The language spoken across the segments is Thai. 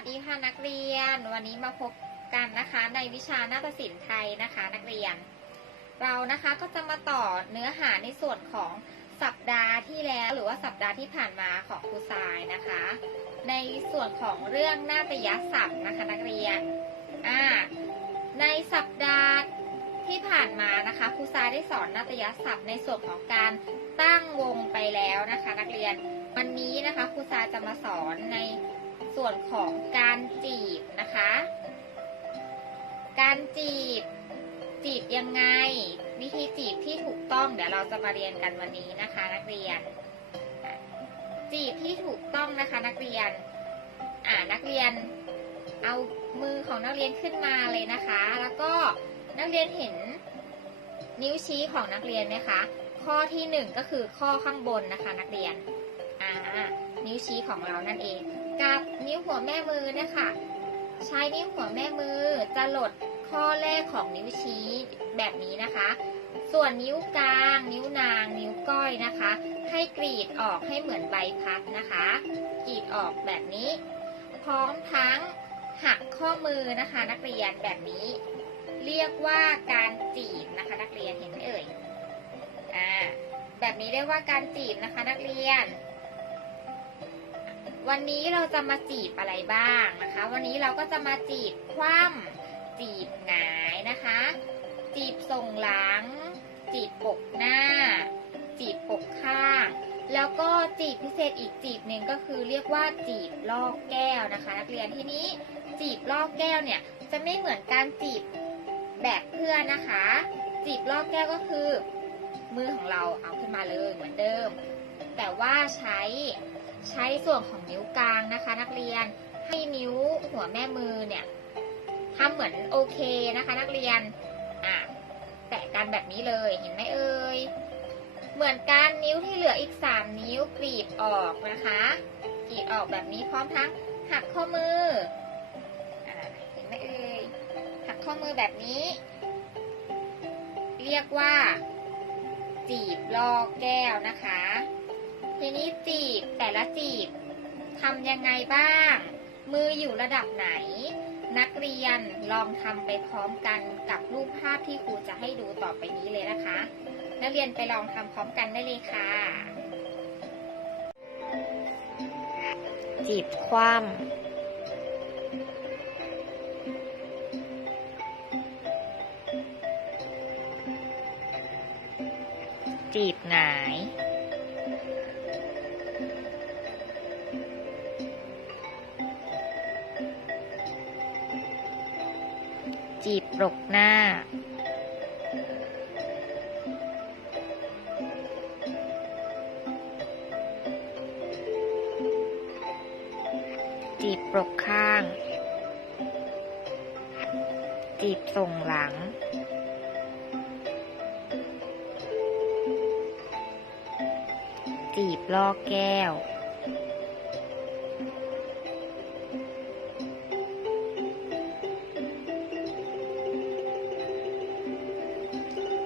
สดีค่ะนักเรียน วันนี้มาพบกันนะคะในวิชานาฏศิลป์ไทยนะคะนักเรียน เรานะคะก็จะมาต่อเนื้อหาในส่วนของสัปดาห์ที่แล้วหรือว่าสัปดาห์ที่ผ่านมาของครูทรายนะคะ ในส่วนของเรื่องนาฏยศัพท์นะคะนักเรียนอ่าในสัปดาห์ที่ผ่านมานะคะครูทรายได้สอนนาฏยศัพท์ในส่วนของการตั้งวงไปแล้วนะคะ นักเรียนวันนี้นะคะครูทรายจะมาสอนใน ส่วนของการจีบนะคะ การจีบ จีบยังไง วิธีจีบที่ถูกต้องเดี๋ยวเราจะมาเรียนกันวันนี้นะคะ นักเรียน จีบที่ถูกต้องนะคะ นักเรียน อ่านักเรียน เอามือของนักเรียนขึ้นมาเลยนะคะ แล้วก็นักเรียนเห็นนิ้วชี้ของนักเรียนไหมคะ ข้อที่หนึ่งก็คือข้อข้างบนนะคะ นักเรียน อ่า นิ้วชี้ของเรานั่นเอง กับนิ้วหัวแม่มือนะคะ ใช้นิ้วหัวแม่มือจะหลดข้อแรกของนิ้วชี้แบบนี้นะคะ ส่วนนิ้วกลาง นิ้วนาง นิ้วก้อยนะคะ ให้กรีดออกให้เหมือนใบพัดนะคะ กรีดออกแบบนี้ พร้อมทั้งหักข้อมือนะคะนักเรียนแบบนี้ เรียกว่าการจีบนะคะนักเรียนเห็นไหมเอ่ยอ่าแบบนี้เรียกว่าการจีบนะคะนักเรียน วันนี้เราจะมาจีบอะไรบ้างนะคะ วันนี้เราก็จะมาจีบคว่ำจีบหงายนะคะ จีบส่งหลัง จีบปกหน้า จีบปกข้าง แล้วก็จีบพิเศษอีกจีบหนึ่งก็คือเรียกว่าจีบลอกแก้วนะคะ นักเรียนที่นี้จีบลอกแก้วเนี่ยจะไม่เหมือนการจีบแบบเพื่อนนะคะ จีบลอกแก้วก็คือ มือของเราเอาขึ้นมาเลยเหมือนเดิม แต่ว่าใช้ ช้ส่วนของนิ้วกลางนะคะ นักเรียนให้นิ้วหัวแม่มือเนี่ยทำเหมือนโอเคนะคะ นักเรียนอะแตะกันแบบนี้เลยเห็นไหมเอ่ยเหมือนกันนิ้วที่เหลืออีก 3 นิ้วกรีดออกนะคะกรีดออกแบบนี้พร้อมทั้งหักข้อมืออเห็นไหมเอ่ยหักข้อมือแบบนี้ เรียกว่า จีบลอกแก้วนะคะ ทีนี้จีบแต่ละจีบทำยังไงบ้าง มืออยู่ระดับไหน นักเรียนลองทำไปพร้อมกันกับรูปภาพที่ครูจะให้ดูต่อไปนี้เลยนะคะ นักเรียนไปลองทำพร้อมกันได้เลยค่ะ จีบคว่ำจีบหงาย จีบปรกหน้า จีบปรกข้าง จีบส่งหลัง จีบลอกแก้ว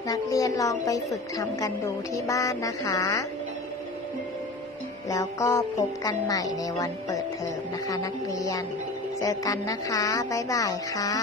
นักเรียนลองไปฝึกทำกันดูที่บ้านนะคะ แล้วก็พบกันใหม่ในวันเปิดเทอมนะคะ นักเรียน เจอกันนะคะ บ๊ายบายค่ะ